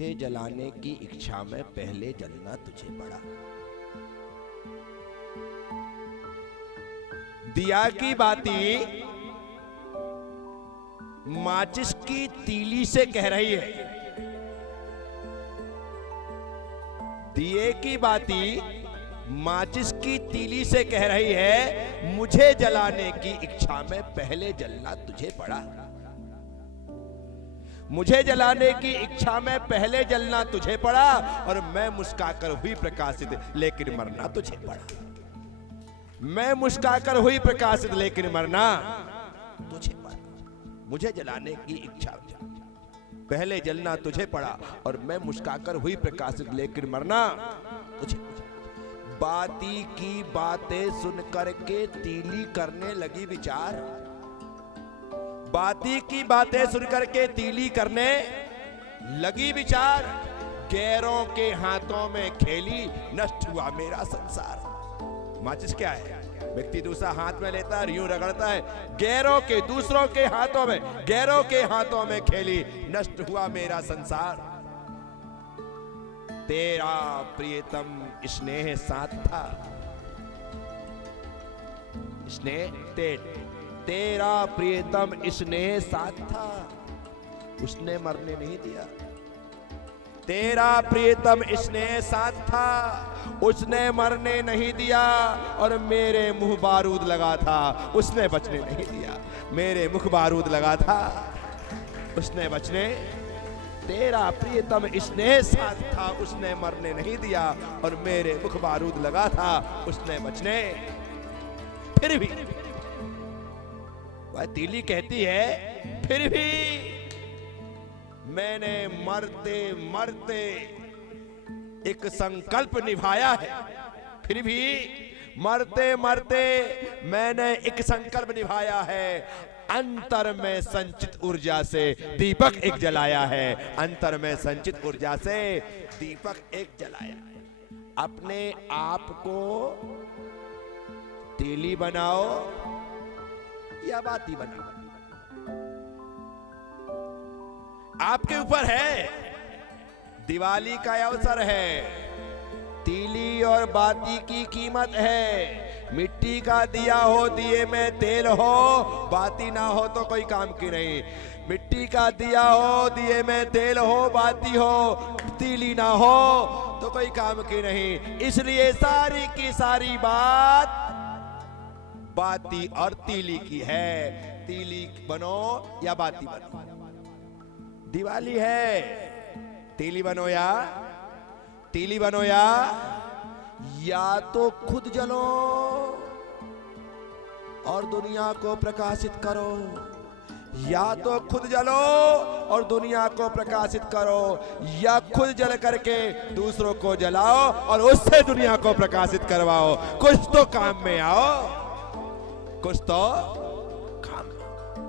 मुझे जलाने की इच्छा में पहले जलना तुझे पड़ा। दिया की बाती माचिस की तीली से कह रही है। दिए की बाती माचिस की तीली से कह रही है, मुझे जलाने की इच्छा में पहले जलना तुझे पड़ा। मुझे जलाने की इच्छा में पहले जलना तुझे पड़ा और मैं मुस्काकर हुई प्रकाशित लेकिन मरना तुझे पड़ा। मैं मुस्काकर हुई प्रकाशित लेकिन मरना तुझे पड़ा। मुझे जलाने की इच्छा पहले जलना तुझे पड़ा और मैं मुस्काकर हुई प्रकाशित लेकिन मरना तुझे पड़ा। बाती की बातें सुन करके तीली करने लगी विचार। बाती की बातें सुन करके तीली करने लगी विचार। गैरों के हाथों में खेली नष्ट हुआ मेरा संसार। माचिस क्या है? व्यक्ति दूसरा हाथ में लेता है, यूं रगड़ता है। गैरों के, दूसरों के हाथों में, गैरों के हाथों में खेली नष्ट हुआ मेरा संसार। तेरा प्रियतम स्नेह साथ था। स्नेह तेरा प्रियतम स्नेह साथ था, उसने मरने नहीं दिया। तेरा प्रियतम स्नेह साथ था, उसने मरने नहीं दिया। और मेरे मुंह बारूद लगा था, उसने बचने नहीं दिया। मेरे मुख बारूद लगा था, उसने बचने। तेरा प्रियतम स्नेह साथ था, उसने मरने नहीं दिया। और मेरे मुख बारूद लगा था, उसने बचने। फिर भी वह तीली कहती है, फिर भी मैंने मरते मरते एक संकल्प निभाया है। फिर भी मरते मरते मैंने एक संकल्प निभाया है। अंतर में संचित ऊर्जा से दीपक एक जलाया है। अंतर में संचित ऊर्जा से दीपक एक जलाया है। अपने आप को तीली बनाओ या बाती बनाओ, आपके ऊपर है। दिवाली का अवसर है, तीली और बाती की कीमत है। मिट्टी का दिया हो, दिए में तेल हो, बाती ना हो तो कोई काम की नहीं। मिट्टी का दिया हो, दिए में तेल हो, बाती हो, तीली ना हो तो कोई काम की नहीं। इसलिए सारी की सारी बात बाती और तीली की है। तीली बनो या बाती बनो। दिवाली है, तीली बनो या तो खुद जलो और दुनिया को प्रकाशित करो, या तो खुद जलो और दुनिया को प्रकाशित करो, या खुद जल करके दूसरों को जलाओ और उससे दुनिया को प्रकाशित करवाओ। कुछ तो काम में आओ, कुछ तो काम।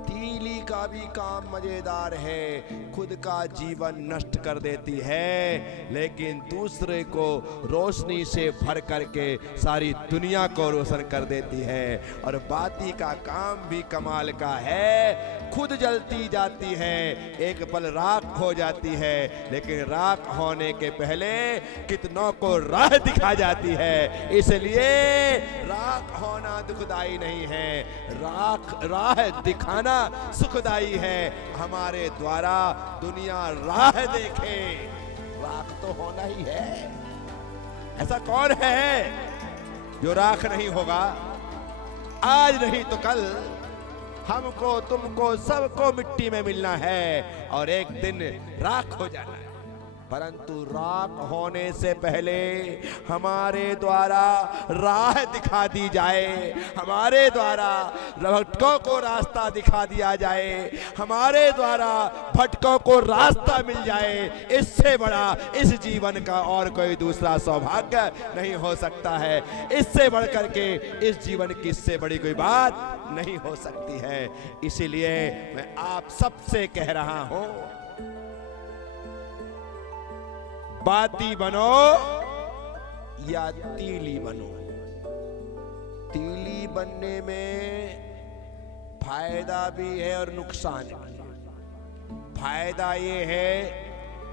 तीली का भी काम मजेदार है, खुद का जीवन नष्ट कर देती है, लेकिन दूसरे को रोशनी से भर करके सारी दुनिया को रोशन कर देती है। और बाती का काम भी कमाल का है, खुद जलती जाती है, एक पल राख हो जाती है, लेकिन राख होने के पहले कितनों को राह दिखा जाती है। इसलिए राख होना दुखदाई नहीं है, राह दिखाना सुखदाई है। हमारे द्वारा दुनिया राह देखे, राख तो होना ही है। ऐसा कौन है जो राख नहीं होगा? आज नहीं तो कल हमको तुमको सबको मिट्टी में मिलना है और एक दिन राख हो जाना है। परंतु राख होने से पहले हमारे द्वारा राह दिखा दी जाए, हमारे द्वारा भटकों को रास्ता दिखा दिया जाए, हमारे द्वारा भटकों को रास्ता मिल जाए, इससे बड़ा इस जीवन का और कोई दूसरा सौभाग्य नहीं हो सकता है। इससे बढ़ करके इस जीवन की इससे बड़ी कोई बात नहीं हो सकती है। इसीलिए मैं आप सबसे कह रहा हूं, बाती बनो या तीली बनो। तीली बनने में फायदा भी है और नुकसान भी। फायदा ये है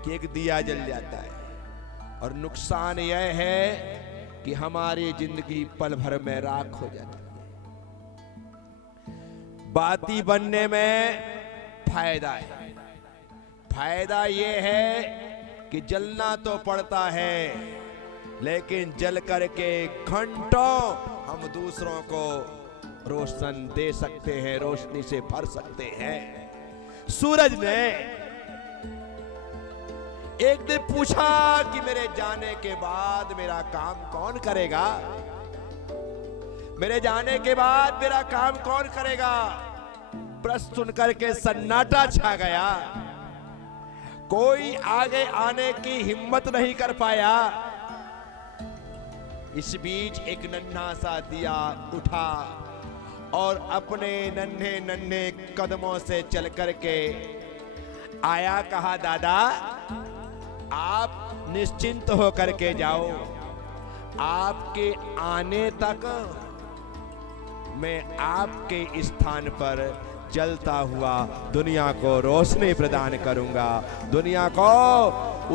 कि एक दिया जल जाता है, और नुकसान यह है कि हमारी जिंदगी पल भर में राख हो जाती है। बाती बनने में फायदा है, फायदा यह है कि जलना तो पड़ता है, लेकिन जल करके घंटों हम दूसरों को रोशन दे सकते हैं, रोशनी से भर सकते हैं। सूरज ने एक दिन पूछा कि मेरे जाने के बाद मेरा काम कौन करेगा, मेरे जाने के बाद मेरा काम कौन करेगा। प्रश्न सुनकर के सन्नाटा छा गया, कोई आगे आने की हिम्मत नहीं कर पाया। इस बीच एक नन्हा सा दिया उठा और अपने नन्हे नन्हे कदमों से चल करके आया, कहा दादा आप निश्चिंत होकर के जाओ, आपके आने तक मैं आपके स्थान पर जलता हुआ दुनिया को रोशनी प्रदान करूंगा, दुनिया को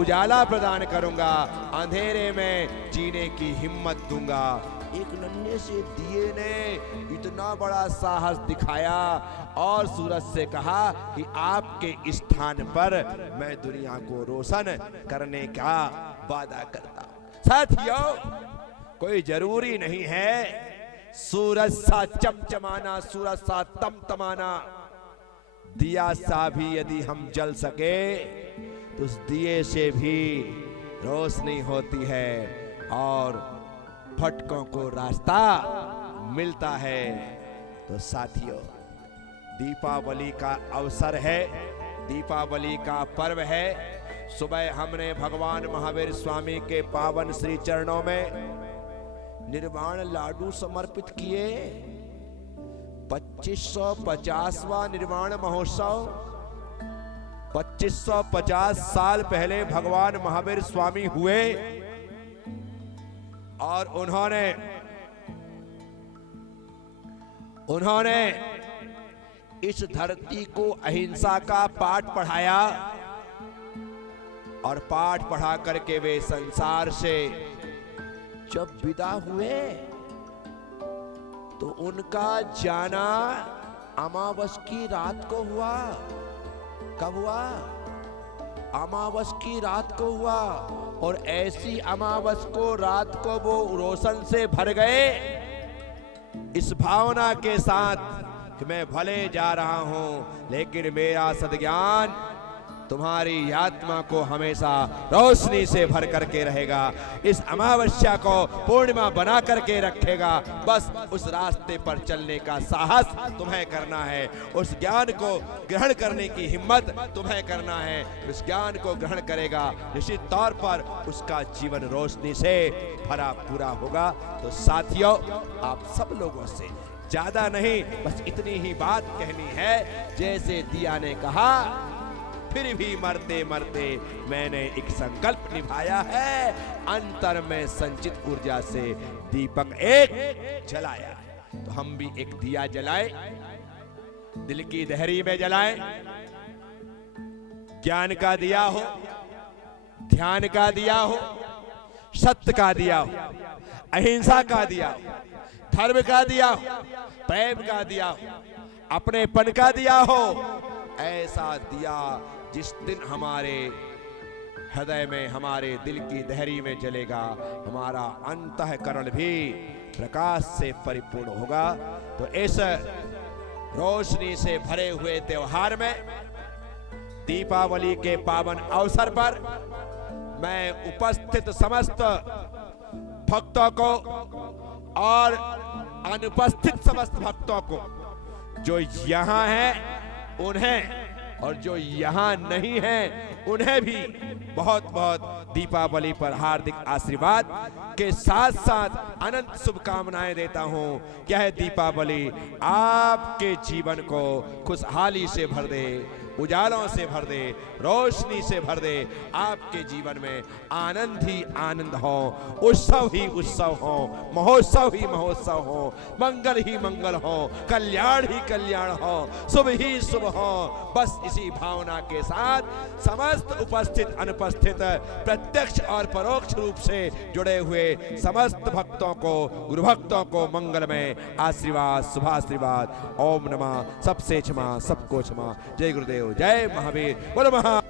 उजाला प्रदान करूंगा, अंधेरे में जीने की हिम्मत दूंगा। एक नन्हे से दिए ने इतना बड़ा साहस दिखाया और सूरज से कहा कि आपके स्थान पर मैं दुनिया को रोशन करने का वादा करता हूं। साथियों, कोई जरूरी नहीं है सूरज सा चमचमाना, सूरज सा तमतमाना, दिया सा भी यदि हम जल सके तो उस दिए से भी रोशनी होती है और भटकों को रास्ता मिलता है। तो साथियों, दीपावली का अवसर है, दीपावली का पर्व है। सुबह हमने भगवान महावीर स्वामी के पावन श्री चरणों में निर्वाण लाडू समर्पित किए। 2550वां निर्वाण महोत्सव, 2550 साल पहले भगवान महावीर स्वामी हुए और उन्होंने इस धरती को अहिंसा का पाठ पढ़ाया और पाठ पढ़ा करके वे संसार से जब विदा हुए तो उनका जाना अमावस की रात को हुआ। कब हुआ? अमावस की रात को हुआ। और ऐसी अमावस को रात को वो रोशन से भर गए इस भावना के साथ कि मैं भले जा रहा हूं, लेकिन मेरा सद्ज्ञान तुम्हारी आत्मा को हमेशा रोशनी से भर करके रहेगा, इस अमावस्या को पूर्णिमा बना करके रखेगा। बस उस रास्ते पर चलने का साहस तुम्हें करना है, उस ज्ञान को ग्रहण करने की हिम्मत तुम्हें करना है। उस ज्ञान को ग्रहण करेगा, निश्चित तौर पर उसका जीवन रोशनी से भरा पूरा होगा। तो साथियों, आप सब लोगों से ज्यादा नहीं, बस इतनी ही बात कहनी है, जैसे दिया ने कहा, फिर भी मरते मरते मैंने एक संकल्प निभाया है, अंतर में संचित ऊर्जा से दीपक एक जलाया। तो हम भी एक दिया जलाएं, दिल की दहरी में जलाएं, ज्ञान का दिया हो, ध्यान का दिया हो, सत्य का दिया हो, अहिंसा का दिया हो, धर्म का दिया हो, प्रेम का दिया हो, अपनेपन का दिया हो। ऐसा दिया जिस दिन हमारे हृदय में, हमारे दिल की दहरी में जलेगा, हमारा अंतःकरण भी प्रकाश से परिपूर्ण होगा। तो इस रोशनी से भरे हुए त्योहार में, दीपावली के पावन अवसर पर, मैं उपस्थित समस्त भक्तों को और अनुपस्थित समस्त भक्तों को, जो यहाँ हैं उन्हें और जो यहाँ नहीं हैं उन्हें भी बहुत बहुत दीपावली पर हार्दिक आशीर्वाद के साथ साथ अनंत शुभकामनाएं देता हूं। यह दीपावली आपके जीवन को खुशहाली से भर दे, उजालों से भर दे, रोशनी से भर दे, आपके जीवन में आनंद ही आनंद हो, उत्सव ही उत्सव हो, महोत्सव ही महोत्सव हो, मंगल ही मंगल हो, कल्याण ही कल्याण हो, शुभ ही शुभ हो। बस इसी भावना के साथ समस्त उपस्थित अनुपस्थित प्रत्यक्ष और परोक्ष रूप से जुड़े हुए समस्त भक्तों को, गुरु भक्तों को मंगलमय आशीर्वाद, शुभाशीर्वाद। ओम नमः सबसे क्षमा, सबको क्षमा। जय गुरुदेव, जय महावीर, बोलो महा